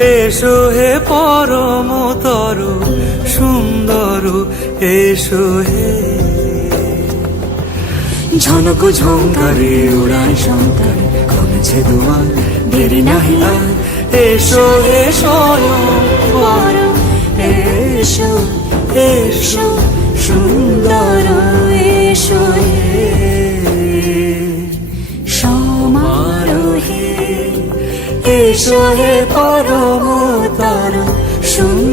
এসো হে পরমতর সুন্দর, এসো হে। ঝনক ঝঙ্কারে উড়ায় শঙ্কারে, খুলেছে দুয়ার, দেরি নাহি আর। এসো হে স্বয়ং বর, এসো এসো সুন্দর, এসো হে সমারোহে। এসো হে পরমতর সুন্দর।